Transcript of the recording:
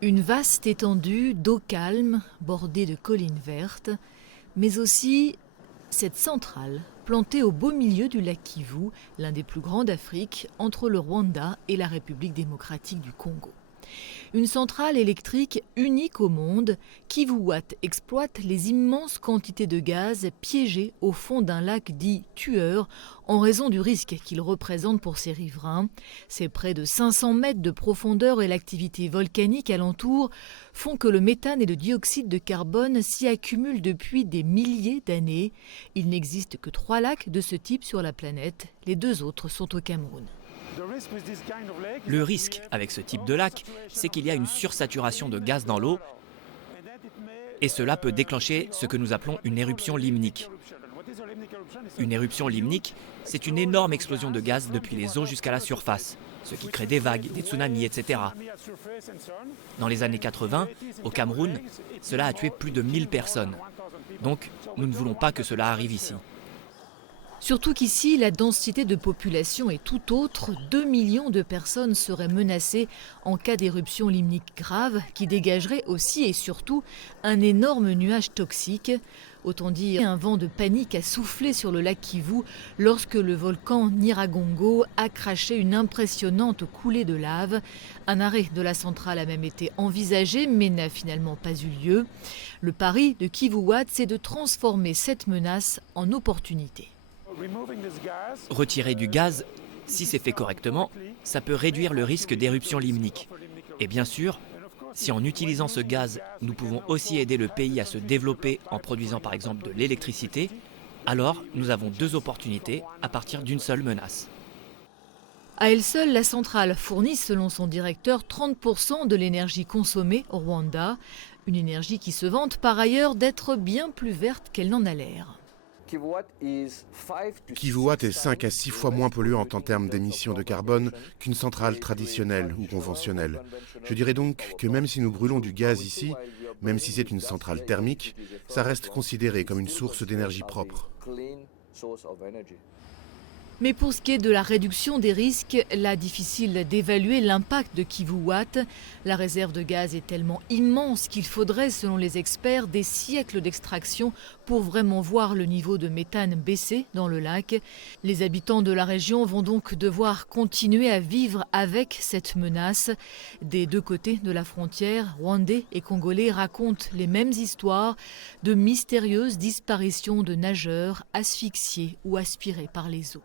Une vaste étendue d'eau calme, bordée de collines vertes, mais aussi cette centrale, plantée au beau milieu du lac Kivu, l'un des plus grands d'Afrique, entre le Rwanda et la République démocratique du Congo. Une centrale électrique unique au monde, Kivu Watt exploite les immenses quantités de gaz piégées au fond d'un lac dit tueur en raison du risque qu'il représente pour ses riverains. Ses près de 500 mètres de profondeur et l'activité volcanique alentour font que le méthane et le dioxyde de carbone s'y accumulent depuis des milliers d'années. Il n'existe que 3 lacs de ce type sur la planète, les 2 autres sont au Cameroun. Le risque avec ce type de lac, c'est qu'il y a une sursaturation de gaz dans l'eau et cela peut déclencher ce que nous appelons une éruption limnique. Une éruption limnique, c'est une énorme explosion de gaz depuis les eaux jusqu'à la surface, ce qui crée des vagues, des tsunamis, etc. Dans les années 80, au Cameroun, cela a tué plus de 1000 personnes. Donc, nous ne voulons pas que cela arrive ici. Surtout qu'ici, la densité de population est tout autre. 2 millions de personnes seraient menacées en cas d'éruption limnique grave qui dégagerait aussi et surtout un énorme nuage toxique. Autant dire un vent de panique a soufflé sur le lac Kivu lorsque le volcan Nyiragongo a craché une impressionnante coulée de lave. Un arrêt de la centrale a même été envisagé mais n'a finalement pas eu lieu. Le pari de Kivu Watt, c'est de transformer cette menace en opportunité. Retirer du gaz, si c'est fait correctement, ça peut réduire le risque d'éruption limnique. Et bien sûr, si en utilisant ce gaz, nous pouvons aussi aider le pays à se développer en produisant par exemple de l'électricité, alors nous avons 2 opportunités à partir d'une seule menace. À elle seule, la centrale fournit, selon son directeur, 30% de l'énergie consommée au Rwanda. Une énergie qui se vante par ailleurs d'être bien plus verte qu'elle n'en a l'air. Kivu Watt est 5 à 6 fois moins polluante en termes d'émissions de carbone qu'une centrale traditionnelle ou conventionnelle. Je dirais donc que même si nous brûlons du gaz ici, même si c'est une centrale thermique, ça reste considéré comme une source d'énergie propre. Mais pour ce qui est de la réduction des risques, là difficile d'évaluer l'impact de Kivu Watt. La réserve de gaz est tellement immense qu'il faudrait, selon les experts, des siècles d'extraction pour vraiment voir le niveau de méthane baisser dans le lac. Les habitants de la région vont donc devoir continuer à vivre avec cette menace. Des 2 côtés de la frontière, Rwandais et Congolais racontent les mêmes histoires de mystérieuses disparitions de nageurs asphyxiés ou aspirés par les eaux.